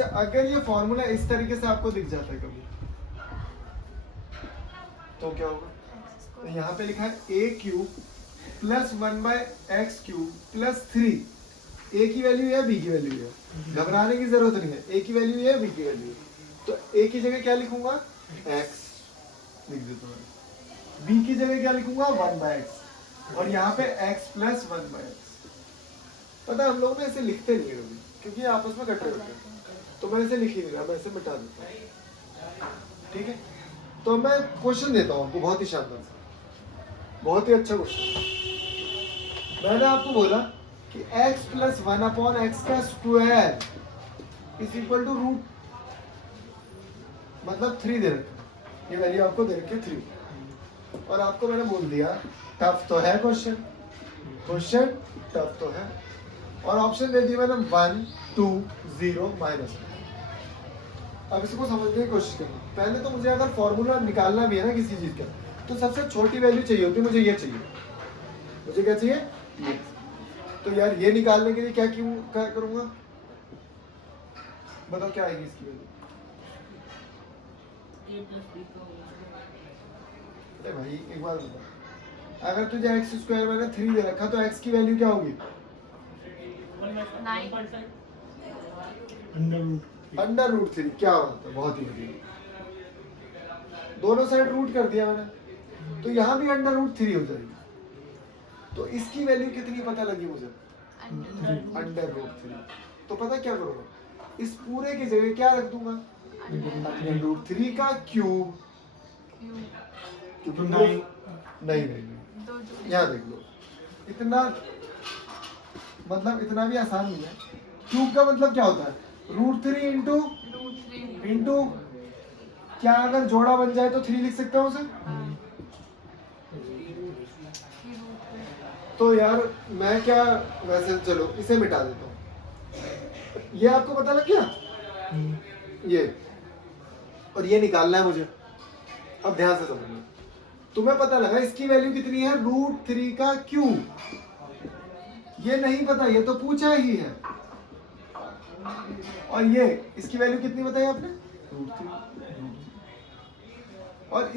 अच्छा अगर ये फॉर्मूला इस तरीके से आपको दिख जाता है कभी तो क्या होगा? तो यहाँ पे लिखा है ए क्यूब प्लस 1/x³ प्लस 3। ए की वैल्यू है, बी की वैल्यू है, घबराने की जरूरत नहीं है। ए की वैल्यू है, बी की वैल्यू है, तो ए की जगह क्या लिखूंगा? x लिख देता हूँ। बी की जगह क्या लिखूंगा? 1/x, और यहाँ पे x प्लस 1/x। पता है हम लोग ना इसे लिखते नहीं है कभी, क्योंकि आपस में कट रहे होते हैं, तो मैं इसे लिख ही नहीं रहा, मैं इसे मिटा देता हूँ। ठीक है, तो मैं क्वेश्चन देता हूँ आपको, बहुत ही शानदार, बहुत ही अच्छा क्वेश्चन। मैंने आपको बोला कि x प्लस 1/x का square is equal to root, मतलब 3 दे रखा, ये वैल्यू आपको दे रखी है 3, और आपको मैंने बोल दिया टफ तो है क्वेश्चन, क्वेश्चन टफ तो है, और ऑप्शन दे दिया मैंने 1 2 0 -1। अब इसको समझने की कोशिश करना। पहले तो मुझे अगर फॉर्मूला निकालना भी है ना किसी चीज का, तो सबसे छोटी वैल्यू चाहिए होती है, मुझे ये चाहिए, मुझे क्या चाहिए? ये। तो यार ये निकालने के लिए क्या करूंगा? बताओ क्या आएगी इसकी वैल्यू? अरे भाई एक बार बता, अगर तुझे x² मैंने 3 दे रखा तो x की वैल्यू क्या होगी? √3। क्या बात है, बहुत ही बढ़िया, दोनों साइड रूट कर दिया मैंने, तो यहाँ भी √3 हो जाएगी। तो इसकी वैल्यू कितनी पता लगी मुझे? √3। तो पता क्या करूँगा? इस पूरे की जगह क्या रख दूंगा? √3 का क्यूब, क्योंकि नहीं, यहाँ देख लो, इतना मतलब इतना भी आसान नहीं है। क्यूब का मतलब क्या होता है? √3 इंटू क्या, अगर जोड़ा बन जाए तो 3 लिख सकता हूँ उसे? तो यार मैं क्या, वैसे चलो इसे मिटा देता हूँ। ये आपको पता लग गया? ये, और ये निकालना है मुझे। अब ध्यान से समझना, तुम्हें पता लगा इसकी वैल्यू कितनी है? √3 का क्यूब। ये नहीं पता, ये तो पूछा ही है। और ये इसकी वैल्यू कितनी बताई आपने? √3। और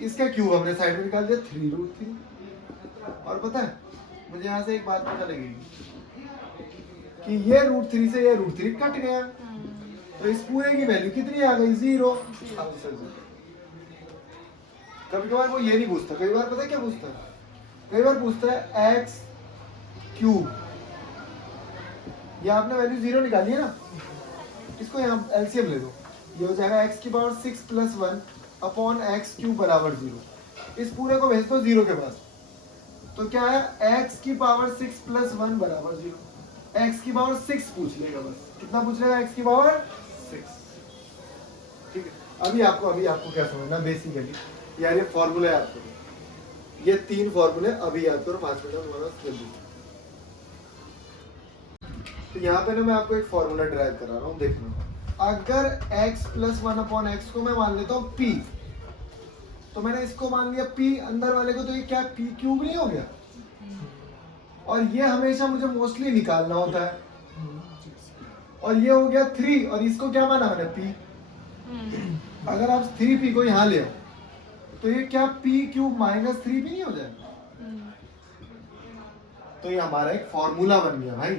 इसका क्यूब हमने साइड में निकाल दिया 3√3। और पता है मुझे यहाँ से एक बात पता लगेगी कि ये √3 से ये √3 कट गया, तो इस पूरे की वैल्यू कितनी आ गई? 0। कभी कभार वो ये नहीं पूछता, कई बार पता है क्या पूछता है? कई बार पूछता है x³। ये आपने वैल्यू 0 निकाली है ना, इसको यहाँ एलसीएम ले दो, ये हो जाएगा x⁻6 + 1/x³ बराबर 0। इस पूरे को भेज दो 0 के पास, तो क्या है? x⁻6 + 1 बराबर 0। x⁻6 पूछ लेगा बस, कितना पूछ लेगा? x⁻6। ठीक है, अभी आपको क्या समझना बेसिकली, यार ये फॉर्मूला याद करो, ये 3 फॉर्मूले अभी याद करो, 5 मिनट में तुम्हारा जल्दी। तो यहाँ पे ना मैं आपको एक फॉर्मूला ड्राइव करा रहा हूँ, देखना। अगर x + 1/x को मैं मान लेता हूँ p, तो मैंने इसको मान लिया p, अंदर वाले को, तो ये क्या p³ नहीं हो गया? और ये हमेशा मुझे मोस्टली निकालना होता है, और ये हो गया 3, और इसको क्या माना मैंने? p। अगर आप 3p को यहाँ ले आओ, तो ये क्या p³ - 3p नहीं हो जाएगा? तो ये हमारा एक फॉर्मूला बन गया भाई,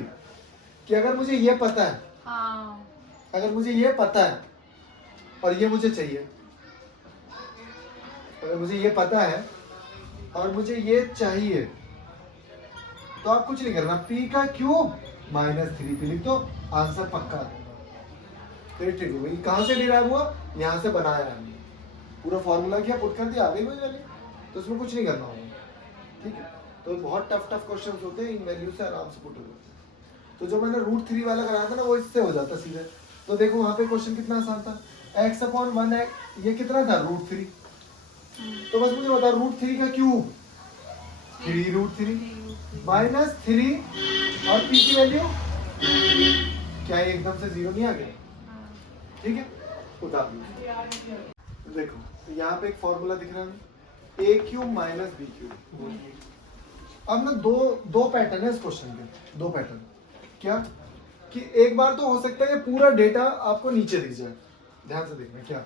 कि अगर मुझे ये पता है, अगर मुझे ये पता है और ये मुझे चाहिए, अगर मुझे ये पता है और मुझे ये चाहिए, तो आप कुछ नहीं करना, p³ - 3p लिख दो, आंसर पक्का। तो ये ठीक हो गई। कहाँ से डिराइव हुआ? यहाँ से बनाया हमने, पूरा फॉर्मूला किया, पुट कर दिया, आ गई वही वैल्यू, तो उसमें कुछ नहीं करना होगा। ठीक है, तो बहुत टफ क्वेश्चंस होते हैं, इन वैल्यू से आराम से पुट हो जाते। तो जो मैंने √3 वाला कराया था ना, वो इससे हो जाता सीधे। तो देखो वहां पे क्वेश्चन कितना आसान था, x/1, ये कितना था? √3। तो बस मुझे बता, √3 का क्यूब 3√3 -3, और p की वैल्यू क्या है? एकदम से 0 नहीं आ गया? ठीक है, उतार दो। देखो यहाँ पे एक फॉर्मूला दिख रहा है, a³ - b³। अब ना दो पैटर्न है इस क्वेश्चन के, 2 पैटर्न। क्या? कि एक बार तो हो सकता है ये पूरा डेटा आपको नीचे दिख जाए, ध्यान से देखना क्या,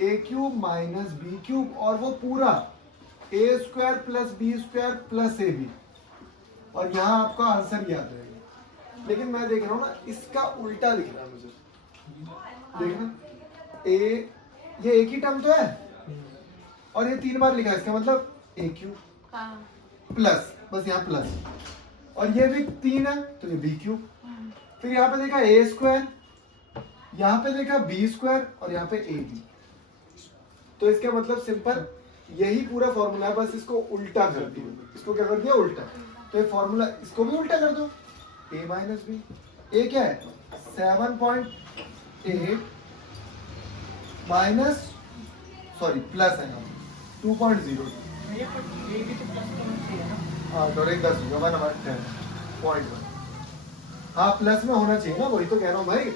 a cube minus b cube और वो पूरा a square plus b square plus a b, और यहाँ आपका आंसर याद रहेगा। लेकिन मैं देख रहा हूँ ना इसका उल्टा दिख रहा है मुझे, देखना ए, ये एक ही टर्म तो है और ये 3 बार लिखा है, इसका मतलब ए क्यूब प्लस, बस यहाँ प्लस, और ये भी 3 है तो ये बी क्यूब, फिर यहाँ पे देखा ए स्क्वायर, यहाँ पे देखा बी स्क्वायर और यहाँ पे ए बी, तो इसका मतलब सिंपल यही पूरा फॉर्मूला है, बस इसको उल्टा कर दिया, इसको क्या कर दिया उल्टा, तो ये फॉर्मूला इसको भी उल्टा कर दो, a माइनस बी, ए क्या है 7.8 माइनस सॉरी प्लस है यहाँ 2.0, हाँ तो एक 10 होगा 1/10.1, हाँ प्लस में होना चाहिए ना, वही तो कह रहा हूँ भाई,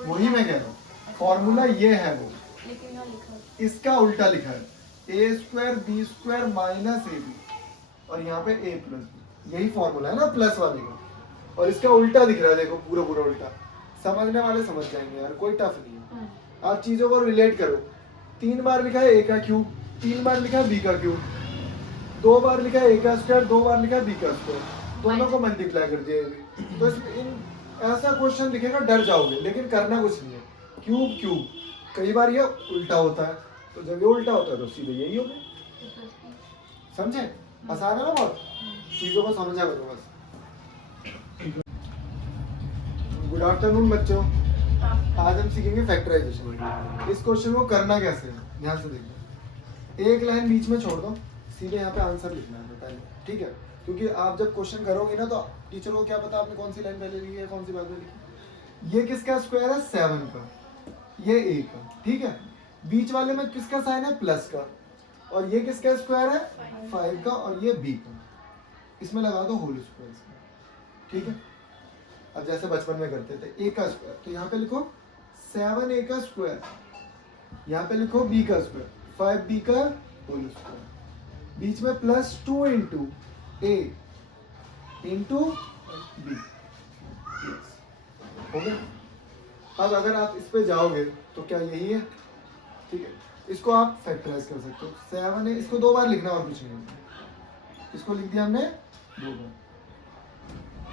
वही मैं कह रहा हूँ, फॉर्मूला ये है वो, इसका उल्टा लिखा है a square b square minus a b और यहाँ पे ए प्लस बी, यही फॉर्मूला है ना प्लस वाले का, और इसका उल्टा दिख रहा है, देखो पूरा पूरा उल्टा, समझने वाले समझ जाएंगे यार, कोई टफ नहीं है। आप चीजों को रिलेट करो, 3 बार लिखा है ए का क्यूब, 3 बार लिखा है बी का क्यूब, 2 बार लिखा है ए का स्क्वायर, 2 बार लिखा है बी का स्क्वायर, दोनों को मल्टीप्लाई कर दिया अभी, तो ऐसा क्वेश्चन लिखेगा डर जाओगे, लेकिन करना कुछ नहीं है, क्यूब क्यूब, कई बार ये उल्टा होता है, तो जब ये उल्टा होता है तो सीधे यही होगा, समझे, आसान है ना बहुत, चीजों को समझा करो बस। गुड आफ्टरनून बच्चों, आज हम सीखेंगे फैक्टराइजेशन। इस क्वेश्चन को करना कैसे है, ध्यान से देखो, एक लाइन बीच में छोड़ दो, सीधे यहाँ पे आंसर लिखना है पहले, ठीक है, क्योंकि आप जब क्वेश्चन करोगे ना तो टीचर को क्या पता आपने कौन सी लाइन पहले लिखी है कौन सी बाद में लिखी। ये किसका स्क्वायर है 7 का, ये ए का, ठीक है, बीच वाले में किसका साइन है प्लस का, और ये किसका स्क्वायर है 5 का, और ये बी का, इसमें लगा दो होल स्क्वायर, ठीक है। अब जैसे बचपन में करते थे ए का स्क्वायर, तो यहाँ पे लिखो 7 ए का स्क्वायर, यहाँ पे लिखो बी का स्क्वायर 5 बी का होल स्क्वायर, बीच में प्लस 2 इंटू ए इंटू बी, हो गया। अब अगर आप इस पे जाओगे तो क्या यही है, ठीक है, इसको आप फैक्टराइज कर सकते हो, 7 है, इसको 2 बार लिखना और कुछ नहीं होता, इसको लिख दिया हमने 2 बार,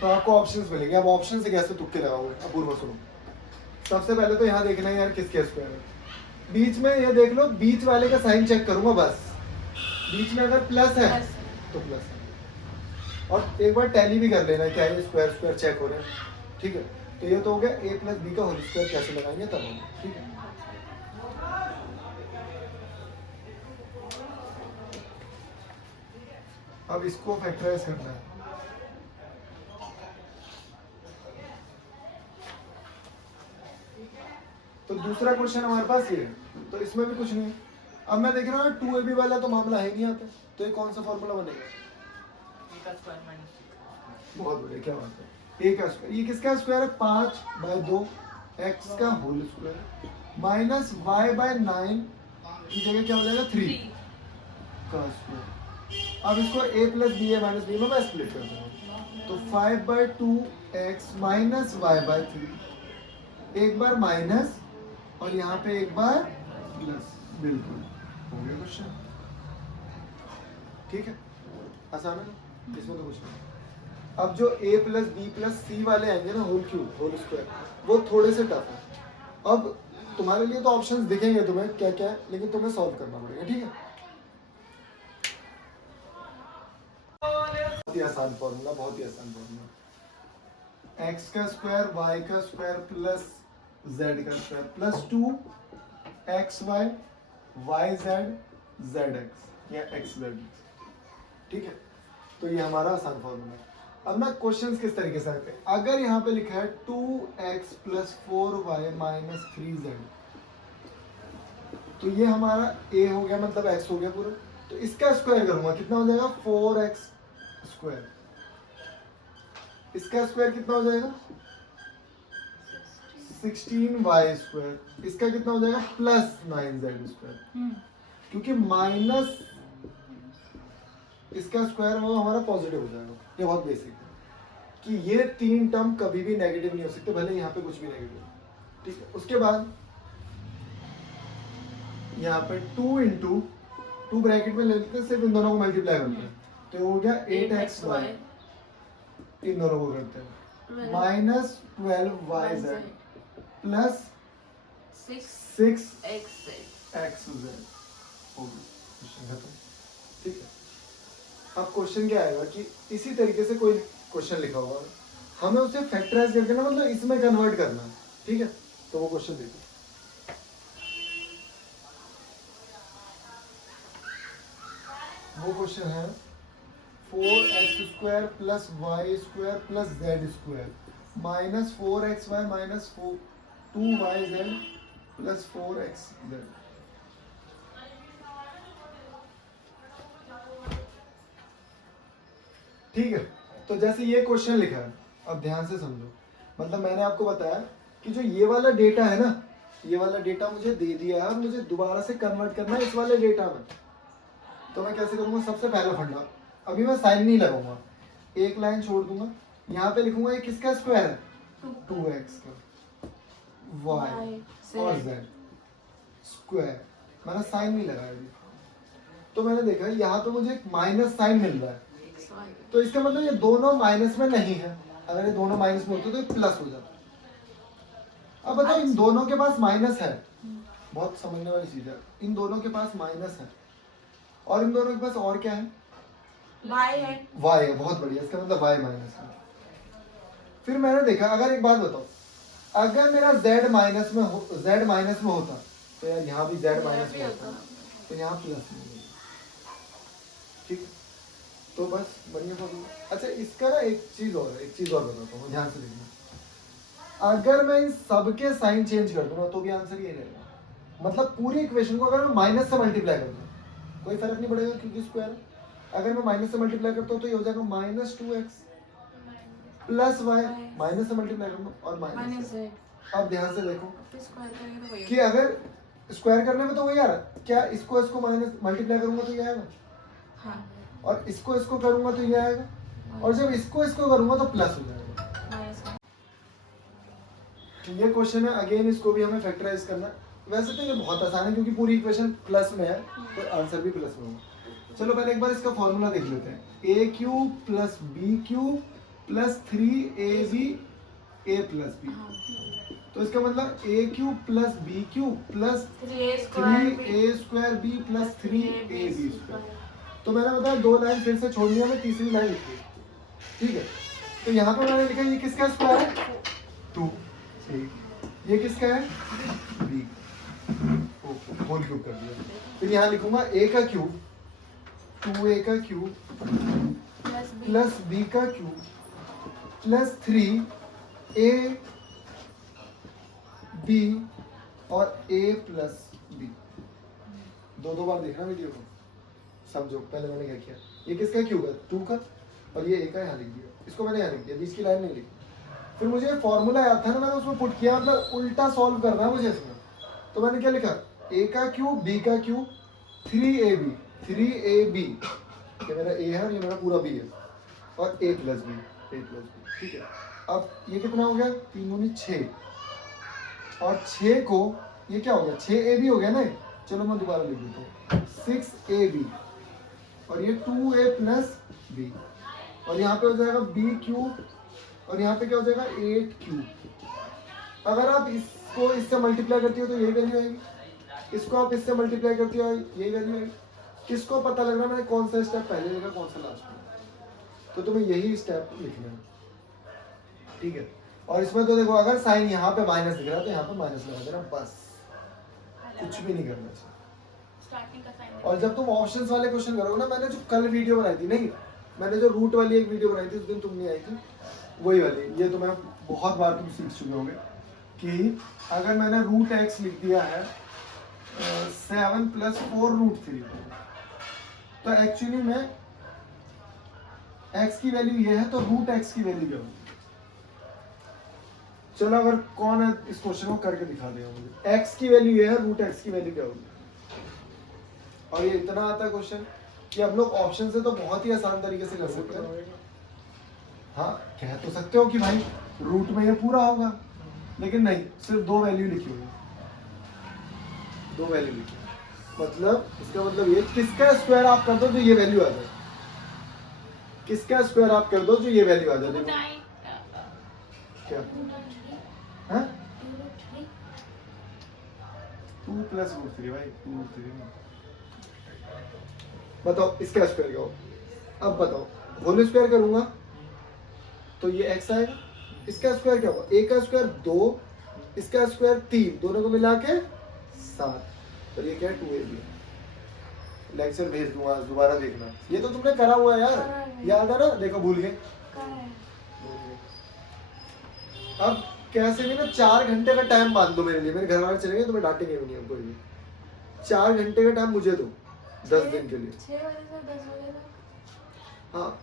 तो आपको ऑप्शंस मिलेंगे। अब ऑप्शन से कैसे तुक्के लगाओगे, अब पूर्व सुनो, सबसे पहले तो यहाँ देखना है यार किसके स्क्वायर है, बीच में ये देख लो, बीच वाले का साइन चेक करूंगा बस, बीच में अगर प्लस है तो प्लस है, और एक बार टैली भी कर लेना क्या ये स्क्वायर स्क्वायर चेक हो रहे हैं, ठीक है, तो ये तो हो गया ए प्लस बी का होल स्क्वायर कैसे लगाएंगे तब होगा, ठीक है। अब इसको फैक्टराइज करना है, तो दूसरा क्वेश्चन हमारे पास ये है, तो इसमें भी कुछ नहीं है। अब मैं देख रहा हूँ 2ab वाला तो मामला है नहीं यहाँ पे, तो ये कौन सा फॉर्मूला बनेगा, बहुत बढ़िया, क्या बात है, ए का स्क्वायर, ये किसका स्क्वायर है 5/2 एक्स का होल स्क्वायर माइनस y/9 की जगह क्या हो जाएगा 3 का स्क्वायर। अब इसको a प्लस बी है माइनस बी में मैं स्प्लिट कर दूंगा, तो 5/2 एक्स माइनस y/3, एक बार माइनस और यहाँ पे एक बार प्लस, बिल्कुल हो गया क्वेश्चन, ठीक है, आसान है ना, इसमें तो कुछ नहीं। अब जो a प्लस बी प्लस सी वाले आएंगे ना होल क्यूब होल स्क्वायर, वो थोड़े से टफ है। अब तुम्हारे लिए तो ऑप्शंस दिखेंगे तुम्हें क्या क्या है, लेकिन तुम्हें सॉल्व करना पड़ेगा, ठीक है। बहुत ही आसान फॉर्मूला, बहुत ही आसान फॉर्मूला, एक्स का स्क्वायर वाई का स्क्वायर प्लस जेड का square plus 2 x y y z z x या एक्स जेड, ठीक है, तो ये हमारा आसान फॉर्मूला है। अब ना क्वेश्चंस किस तरीके से आते हैं, अगर यहाँ पे लिखा है 2x plus 4y minus 3z, तो ये हमारा a हो गया, मतलब x हो गया पूरा, तो इसका स्क्वायर करूंगा कितना हो जाएगा 4x स्क्वायर, इसका स्क्वायर कितना हो जाएगा 16y स्क्वायर, इसका कितना हो जाएगा प्लस 9z स्क्वायर, क्योंकि माइनस इसका स्क्वायर वो हमारा पॉजिटिव हो जाएगा, ये बहुत बेसिक है, कि ये 3 टर्म कभी भी नेगेटिव नहीं हो सकते, भले यहाँ पे कुछ भी नेगेटिव। ठीक है, उसके बाद यहाँ पे 2 इंटू 2 ब्रैकेट में ले लेते हैं, सिर्फ इन दोनों को मल्टीप्लाई करते हैं, तो हो गया 8xy, इन दोनों को करते हैं माइनस 12yz प्लस 6xz हो गया क्वेश्चन खत्म। ठीक है, अब क्वेश्चन क्या आएगा कि इसी तरीके से कोई क्वेश्चन लिखा हुआ है, हमें उसे फैक्टराइज करके ना मतलब इसमें कन्वर्ट करना है। ठीक है, तो वो क्वेश्चन देखो। वो क्वेश्चन है 4x² plus y² plus z² minus 4xy minus 2yz plus 4xz। ठीक है, तो जैसे ये क्वेश्चन लिखा है, अब ध्यान से समझो, मतलब मैंने आपको बताया कि जो ये वाला डेटा है ना, ये वाला डेटा मुझे दे दिया है और मुझे दोबारा से कन्वर्ट करना है इस वाले डेटा में। तो मैं कैसे करूंगा? सबसे पहला फंडा, अभी मैं साइन नहीं लगाऊंगा, एक लाइन छोड़ दूंगा, यहाँ पे लिखूंगा ये किसका स्क्वायर है? 2x का y और z स्क्वायर, मैंने साइन नहीं लगाया अभी। तो मैंने देखा यहाँ पे मुझे एक माइनस साइन मिल रहा है, तो इसका मतलब ये दोनों माइनस में नहीं है, अगर ये दोनों माइनस में होते तो ये प्लस हो जाता। अब बताओ, इन दोनों के पास माइनस है, बहुत समझने वाली चीज है, इन दोनों के पास माइनस है और इन दोनों के पास और क्या है? y है। y है, बहुत बढ़िया, इसका मतलब y माइनस है। फिर मैंने देखा, अगर एक बात बताओ, अगर मेरा z माइनस में होता तो यार यहाँ भी z माइनस में होता, तो यहाँ प्लस में होता। ठीक, तो बस बढ़िया फॉर्मूला। अच्छा, इसका ना एक चीज और बताता हूँ, ध्यान से देखना। अगर मैं इन सब के साइन चेंज कर दूंगा तो भी आंसर ये रहेगा, मतलब पूरी इक्वेशन को अगर मैं माइनस से मल्टीप्लाई कर दूँ कोई फर्क नहीं पड़ेगा, क्योंकि स्क्वायर है। अगर मैं माइनस से मल्टीप्लाई करता हूँ तो ये हो जाएगा minus 2x plus y, minus से मल्टीप्लाई करूंगा और माइनस। अब ध्यान से देखो कि अगर स्क्वायर करने में तो वही आ रहा है, क्या इसको माइनस मल्टीप्लाई करूंगा तो ये आएगा, हाँ। और इसको करूंगा तो ये आएगा, और जब इसको करूंगा तो प्लस हो जाएगा। ये क्वेश्चन है, अगेन इसको भी हमें फैक्टराइज करना है। वैसे तो ये बहुत आसान है क्योंकि पूरी इक्वेशन प्लस में है, तो आंसर भी प्लस में होगा। चलो पहले एक बार इसका फॉर्मूला देख लेते हैं, a³ plus b³ plus 3ab a plus b। तो इसका मतलब a³ plus b³ plus 3a² b plus 3ab²। तो मैंने बताया 2 लाइन फिर से छोड़नी है, मैं तीसरी लाइन लिखी। ठीक है, तो यहाँ पर मैंने लिखा ये किसका स्क्वायर है? 2। ये किसका है? b। ओके, होल क्यूब कर दिया। फिर यहाँ लिखूंगा a का क्यूब 2a का क्यूब प्लस b का क्यूब प्लस 3a b और a प्लस b। दो बार देखना वीडियो को, समझो। पहले मैंने क्या किया, ये किसका क्यूब है? 2 का, और ये a का यहाँ लिख दिया, इसको मैंने यहाँ लिख दिया, बीच की लाइन नहीं लिखी। फिर मुझे फॉर्मूला याद था ना, मैंने उसमें पुट किया, मतलब उल्टा सॉल्व करना है मुझे इसमें। तो मैंने क्या लिखा, a का क्यूब b का क्यूब 3ab, ये मेरा a है और ये मेरा पूरा b है, और a प्लस b। ठीक है, अब ये कितना हो गया? 3 दूनी 6, और 6 को ये क्या हो गया? 6ab हो गया ना। चलो मैं दोबारा लिख देता हूँ, 6ab और ये 2a प्लस b, और यहाँ पे हो जाएगा b³ और यहाँ पे क्या हो जाएगा? 8³ अगर आप इसको इससे मल्टीप्लाई करती हो तो यही वैल्यू आएगी, इसको आप इससे मल्टीप्लाई करती हो यही वैल्यू आएगी। किसको पता लग रहा है मैंने कौन सा स्टेप पहले लिखा कौन सा लास्ट में? तो तुम्हें यही स्टेप लिखना है। ठीक है, और इसमें तो देखो, अगर साइन यहाँ पे माइनस दिख रहा है तो यहाँ पे माइनस लगा देना, बस कुछ भी नहीं करना चाहिए। और जब तुम ऑप्शंस वाले क्वेश्चन करोगे ना, मैंने जो कल वीडियो बनाई थी, नहीं मैंने जो रूट वाली एक वीडियो बनाई थी, उस दिन तुम नहीं आई थी, वही वाली, ये तो मैं बहुत बार तुम सीख चुके होंगे कि अगर मैंने रूट x लिख दिया है 7 + 4√3, तो एक्चुअली में x की वैल्यू ये है, तो रूट x की वैल्यू क्या होगी? चलो, अगर कौन है इस क्वेश्चन को करके दिखा देगा मुझे। x की वैल्यू ये है, रूट x की वैल्यू क्या होगी? और ये इतना आता है क्वेश्चन कि हम लोग ऑप्शन से तो बहुत ही आसान तरीके से कर सकते हैं। हाँ कह तो सकते हो कि भाई रूट में ये पूरा होगा, लेकिन नहीं, सिर्फ दो वैल्यू लिखी हुई है, दो वैल्यू लिखी है। मतलब इसका मतलब ये किसका स्क्वायर आप कर दो जो ये वैल्यू आ जाए, किसका स्क्वायर आप कर दो जो ये वैल्यू आ जाए। देखो क्या हाँ 2 प्लस रूट 3 भाई 2 रूट 3। बताओ इसका स्क्वायर क्या हो, अब बताओ होल स्क्वायर करूंगा तो ये x आएगा, इसका स्क्वायर क्या होगा, a का स्क्वायर 2, इसका स्क्वायर 3, दोनों को मिला के 7, और ये क्या है 2ab। लेक्चर भेज दूंगा आज, दोबारा देखना, ये तो तुमने करा हुआ है यार, याद है ना, देखो भूल गए। अब कैसे भी ना 4 घंटे का टाइम बांध दो मेरे लिए, मेरे घर वाले चलेंगे तो मैं डांटेंगे भी नहीं अब कोई भी। 4 घंटे का टाइम मुझे दो 10 दिन के लिए। 6 बजे से 10 बजे तक हाँ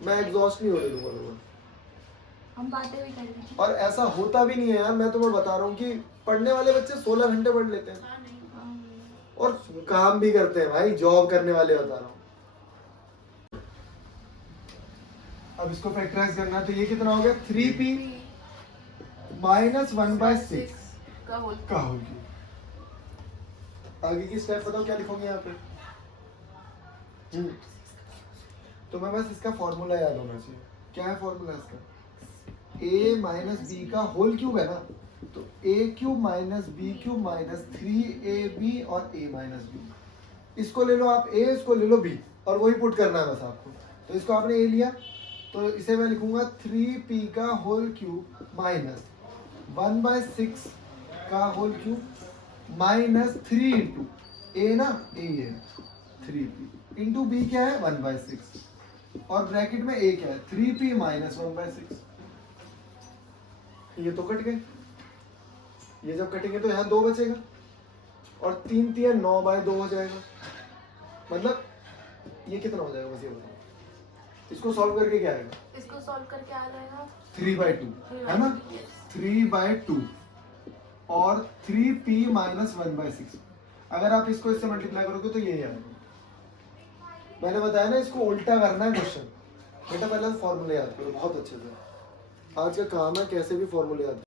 मैं एग्जॉस्ट नहीं होने दूंगा तुम्हें, हम बातें भी करेंगे। और ऐसा होता भी नहीं है यार, मैं तुम्हें बता रहा हूँ कि पढ़ने वाले बच्चे 16 घंटे पढ़ लेते हैं और काम भी करते हैं भाई, जॉब करने वाले बता रहा हूँ। अब इसको फैक्टराइज करना है तो ये कितना हो गया 3p माइनस 1/6 का होल का होल क्यूब। आगे की स्टेप बताओ क्या लिखोगे यहाँ पे। तो मैं बस इसका फॉर्मूला याद होना चाहिए, क्या है फॉर्मूला इसका, a माइनस बी का होल क्यूब है ना, तो a cube minus b cube minus 3ab और a माइनस बी। इसको ले लो आप a, इसको ले लो b, और वही पुट करना है बस आपको। तो इसको आपने a लिया तो इसे मैं लिखूंगा 3p का होल क्यूब माइनस 1/6 का whole cube minus 3 into a ना, a है 3p इंटू b क्या है 1/6, और ब्रैकेट में a क्या है 3p माइनस 1/6। ये तो कट गए, ये जब कटेंगे तो यहाँ 2 बचेगा, और 3 3 9/2 हो जाएगा। मतलब ये कितना हो जाएगा बस ये बताओ, इसको सॉल्व करके क्या आएगा, इसको सॉल्व करके आ जाएगा 3/2 है ना, 3/2 और 3p माइनस 1/6। अगर आप इसको इससे मल्टीप्लाई करोगे तो यही आएगा। मैंने बताया ना इसको उल्टा करना है क्वेश्चन, बेटा पहले फॉर्मूले याद करो बहुत अच्छे से, आज का काम है कैसे भी फॉर्मूले याद।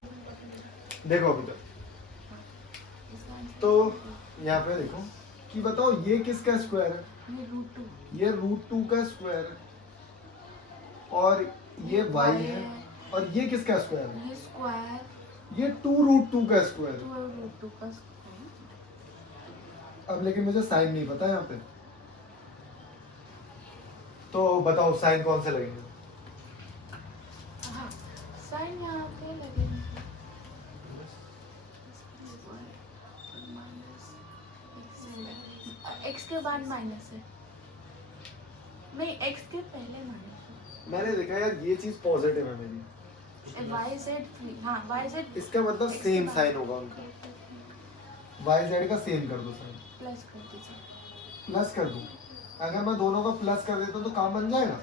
देखो अभी तक तो यहाँ पे देखो कि बताओ ये किसका स्क्वायर है, ये √2 का स्क्वायर है, और ये y है, और ये किसका स्क्वायर है, ये स्क्वायर ये 2√2 का स्क्वायर है। 2 का स्क्वायर। अब लेकिन मुझे साइन नहीं पता यहाँ पे, तो बताओ साइन कौन से लगेंगे। हाँ साइन यहाँ पे लगेगा, x के बाद माइनस है, नहीं x के पहले माइनस मैंने देखा यार ये चीज पॉजिटिव है मेरी, है। y z हाँ y z इसका मतलब सेम साइन होगा उनका, y z का सेम कर दो साइन, प्लस कर दीजिए। प्लस कर दूं, अगर मैं दोनों का प्लस कर देता हूं तो काम बन जाएगा,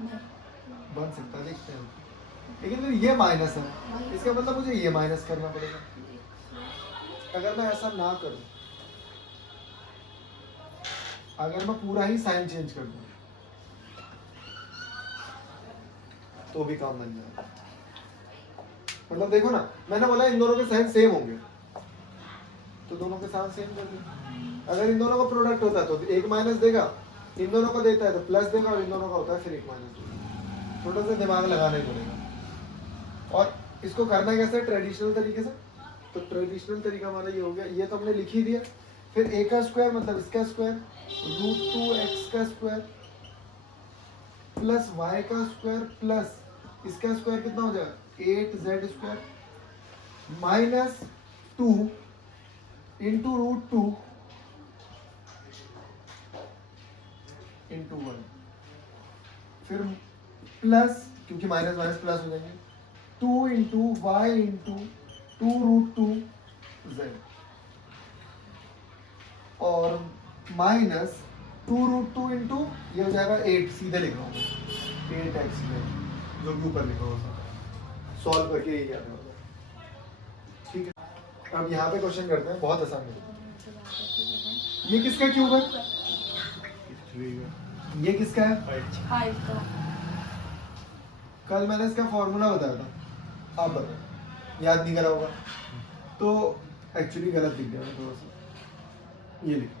नहीं बन सकता है, देखते हैं। लेकिन फिर ये माइनस है, इसका मतलब मुझे ये माइनस करना पड़ेगा। अगर मैं ऐसा ना करूं, अगर मैं पूरा ही साइन चेंज कर दूं तो भी काम बन जाएगा। मतलब देखो ना, मैंने बोला इन दोनों के साइन सेम होंगे तो दोनों के साइन सेम कर दो। अगर इन दोनों का प्रोडक्ट होता है तो एक माइनस देगा, इन दोनों का देता है तो प्लस देगा, और इन दोनों का होता है फिर एक माइनस देगा। थोड़ा सा दिमाग लगाना ही पड़ेगा। और इसको करना कैसे, ट्रेडिशनल तरीके से। तो ट्रेडिशनल तरीका हमारा ये हो गया, ये तो हमने लिख ही दिया। फिर a का स्क्वायर मतलब इसका स्क्वायर, √2x का स्क्वायर प्लस y का स्क्वायर प्लस इसका स्क्वायर कितना हो जाएगा 8z square minus 2 into √2 into 1, फिर प्लस, क्योंकि माइनस माइनस प्लस हो जाएंगे, 2 इंटू वाई इंटू 2√2z और माइनस 2√2 इंटू ये हो जाएगा 8, सीधे लिख रहा हूँ 8x जो भी ऊपर लिखा होगा, सॉल्व करके यही आता होगा। ठीक है, अब यहाँ पे क्वेश्चन करते हैं, बहुत आसान है। ये किसका क्यूब है, ये किसका है, 5 का कल मैंने इसका फॉर्मूला बताया था, आप बताओ, याद नहीं करा होगा तो एक्चुअली गलत लिख दिया मैं थोड़ा सा, ये लिख दिया।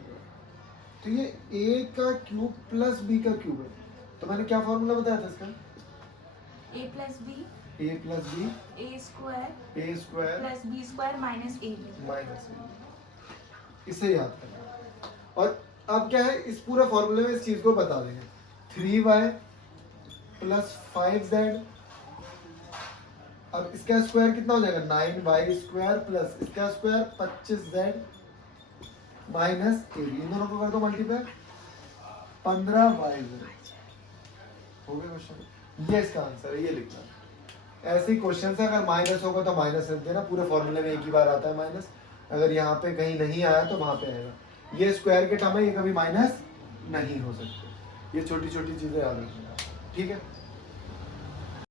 तो ये a का क्यूब प्लस b का क्यूब है, तो मैंने क्या फॉर्मूला बताया था इसका, a plus b a plus b a square a square plus b square minus ab. Minus, इसे याद करना। और अब क्या है, इस पूरे फॉर्मूले में इस चीज को बता देंगे, 3y प्लस 5z, अब इसका स्क्वायर कितना हो जाएगा, 9y स्क्वायर प्लस इसका स्क्वायर 25z माइनस ए, इन दोनों को कर दो मल्टीप्लाई, 15y हो गया क्वेश्चन। ये इसका आंसर है, ये लिखना। ऐसे ही क्वेश्चन है, अगर माइनस होगा तो माइनस रख देना, पूरे फॉर्मूले में एक ही बार आता है माइनस, अगर यहाँ पे कहीं नहीं आया तो वहां पे आएगा। ये स्क्वायर के टर्म है, ये कभी माइनस नहीं हो सकते, ये छोटी छोटी चीजें याद रखना, ठीक है।